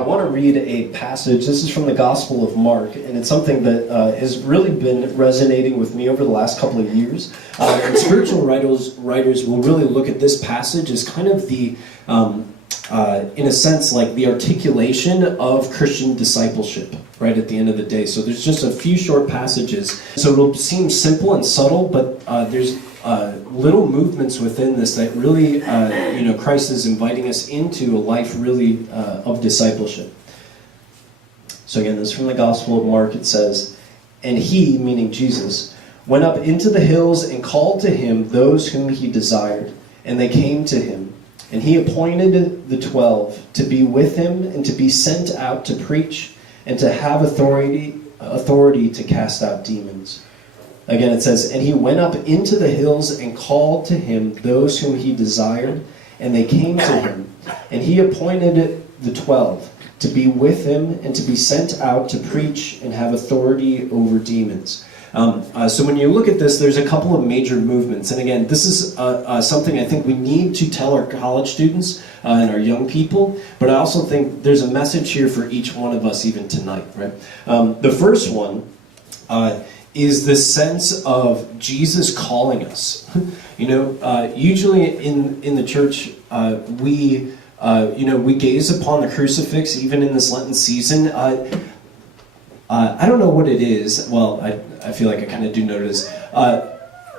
I want to read a passage. This is from the Gospel of Mark, and it's something that has really been resonating with me over the last couple of years. And spiritual writers will really look at this passage as kind of the, in a sense, like the articulation of Christian discipleship, right, at the end of the day. So there's just a few short passages. So it'll seem simple and subtle, but there's little movements within this that really, Christ is inviting us into a life really of discipleship. So again, this is from the Gospel of Mark. It says, "And he," meaning Jesus, "went up into the hills and called to him those whom he desired, and they came to him. And he appointed the 12 to be with him and to be sent out to preach and to have authority to cast out demons." Again, it says, "And he went up into the hills and called to him those whom he desired, and they came to him. And he appointed the 12 to be with him and to be sent out to preach and have authority over demons." So when you look at this, there's a couple of major movements. And again, this is something I think we need to tell our college students and our young people, but I also think there's a message here for each one of us even tonight, right? The first one is this sense of Jesus calling us. Usually in the church, we gaze upon the crucifix even in this Lenten season. I don't know what it is. Well, I feel like I kind of do notice.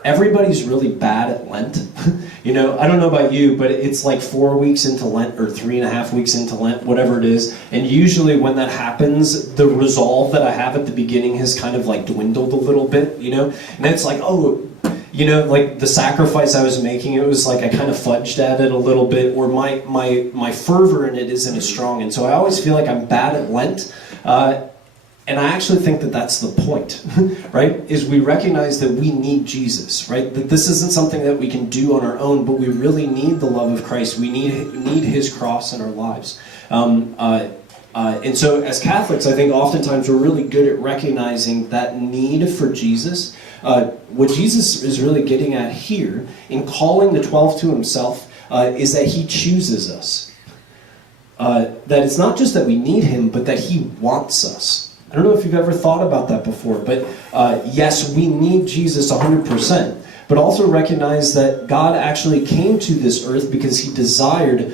Everybody's really bad at Lent. I don't know about you, but it's like 4 weeks into Lent or 3.5 weeks into Lent, whatever it is. And usually when that happens, the resolve that I have at the beginning has kind of like dwindled a little bit, And it's like, like the sacrifice I was making, it was like I kind of fudged at it a little bit, or my fervor in it isn't as strong. And so I always feel like I'm bad at Lent. And I actually think that that's the point, right? Is we recognize that we need Jesus, right? That this isn't something that we can do on our own, but we really need the love of Christ. We need his cross in our lives. And so as Catholics, I think oftentimes we're really good at recognizing that need for Jesus. What Jesus is really getting at here in calling the 12 to himself is that he chooses us. That it's not just that we need him, but that he wants us. I don't know if you've ever thought about that before, but yes, we need Jesus 100%, but also recognize that God actually came to this earth because he desired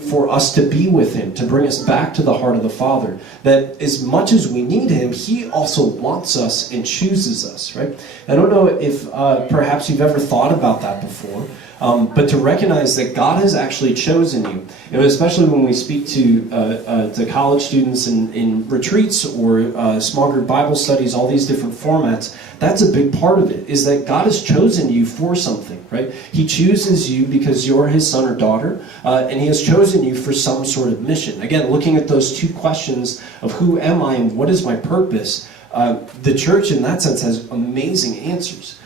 for us to be with him, to bring us back to the heart of the Father. That as much as we need him, he also wants us and chooses us, right? I don't know if perhaps you've ever thought about that before, but to recognize that God has actually chosen you, especially when we speak to college students in retreats or small group Bible studies, all these different formats, that's a big part of it, is that God has chosen you for something, right? He chooses you because you're his son or daughter, and he has chosen you for some sort of mission. Again, looking at those two questions of who am I and what is my purpose, the church in that sense has amazing answers.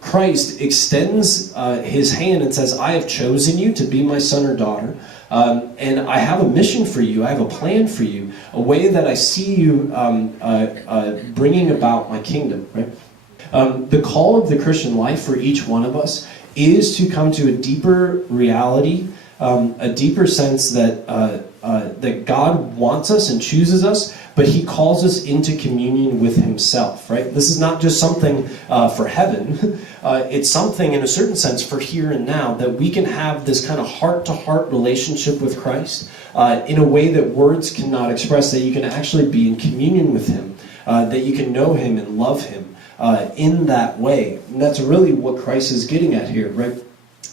Christ extends his hand and says, I have chosen you to be my son or daughter, and I have a mission for you, I have a plan for you, a way that I see you bringing about my kingdom. Right? The call of the Christian life for each one of us is to come to a deeper reality, a deeper sense that God wants us and chooses us, but he calls us into communion with himself, right? This is not just something for heaven. It's something, in a certain sense, for here and now, that we can have this kind of heart-to-heart relationship with Christ in a way that words cannot express, that you can actually be in communion with him, that you can know him and love him in that way. And that's really what Christ is getting at here, right?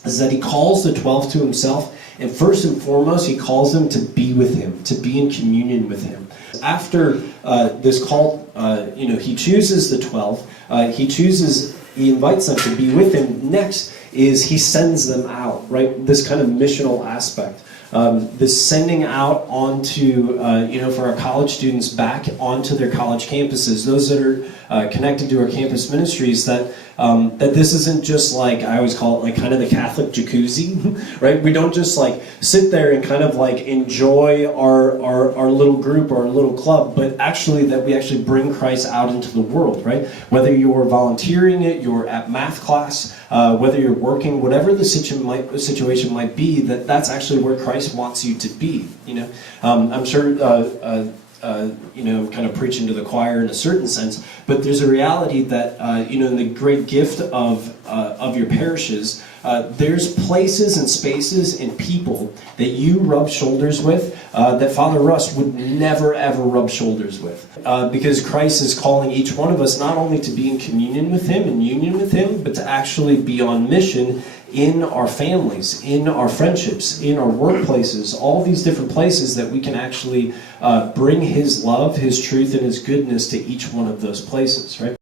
Is that he calls the 12 to himself, and first and foremost, he calls them to be with him, to be in communion with him. After this call, he chooses the 12. He invites them to be with him. Next is he sends them out, right? This kind of missional aspect. This sending out onto, for our college students back onto their college campuses, those that are connected to our campus ministries, that this isn't just like, I always call it like kind of the Catholic jacuzzi, right? We don't just like sit there and kind of like enjoy our little group or our little club, but actually that we actually bring Christ out into the world, right? Whether you're volunteering it, you're at math class, whether you're working, whatever the situation might be, that's actually where Christ wants you to be. I'm sure. I'm kind of preaching to the choir in a certain sense, but there's a reality that in the great gift of your parishes, there's places and spaces and people that you rub shoulders with that Father Russ would never ever rub shoulders with, because Christ is calling each one of us not only to be in communion with Him and union with Him, but to actually be on mission in our families, in our friendships, in our workplaces, all these different places that we can actually bring His love, His truth, and His goodness to each one of those places, right?